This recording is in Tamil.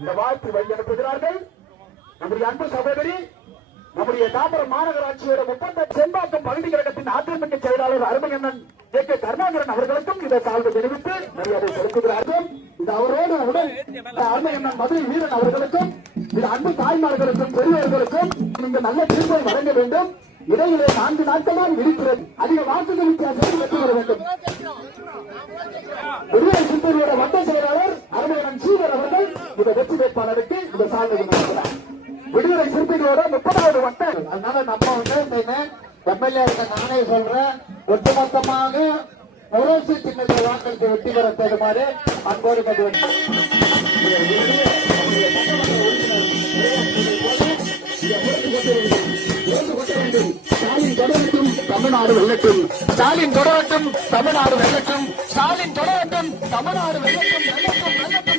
இந்த வாழ்த்து வழி அனுப்புகிறார்கள் நம்முடைய அன்பு சகோதரி நம்முடைய தாம்பரம் மாநகராட்சியோட ஒப்பந்த செம்பாக்கம் பகுதி கழகத்தின் அதிமுக செயலாளர் அருமையண்ணன் கே கருணாகரன் அவர்களுக்கும் இதை சால்வை தெரிவித்து மரியாதை செலுத்துகிறார்கள். இது அவரோடு உடன் அருமையண்ணன் மதுரை வீரன் அவர்களுக்கும் இது அன்பு தாய்மார்களுக்கும் பெரியவர்களுக்கும் நீங்க நல்ல தீர்ப்பை வழங்க வேண்டும். இடையிலே 4 நாட்களால் இருக்கிறது. அதிக வாக்குகள் வித்தியாசத்தில் வெற்றி பெற வேண்டும். விடுதலை சிறுத்தைகளோட வட்ட செயலாளர் அருமையண்ணன் சீவர் அவர்கள் இந்த வெற்றி வேட்பாளருக்கு இந்த சால்வை வழங்குகிறார். விடுதலை சிறுத்தைகளோட 30வது வட்டம். அதனால நம்ம எம்எல்ஏ நானே சொல்றேன், ஒட்டுமொத்தமாக முரசு சின்னத்தை வாக்களித்து வெற்றி பெற தருமாறு அன்போடு கட்டுவேன். ஸ்டாலின் தொடரட்டும், தமிழ்நாடு வெல்லட்டும். ஸ்டாலின் தொடரட்டும், தமிழ்நாடு வெல்லட்டும். ஸ்டாலின் தொடரட்டும், தமிழ்நாடு வெல்லட்டும்.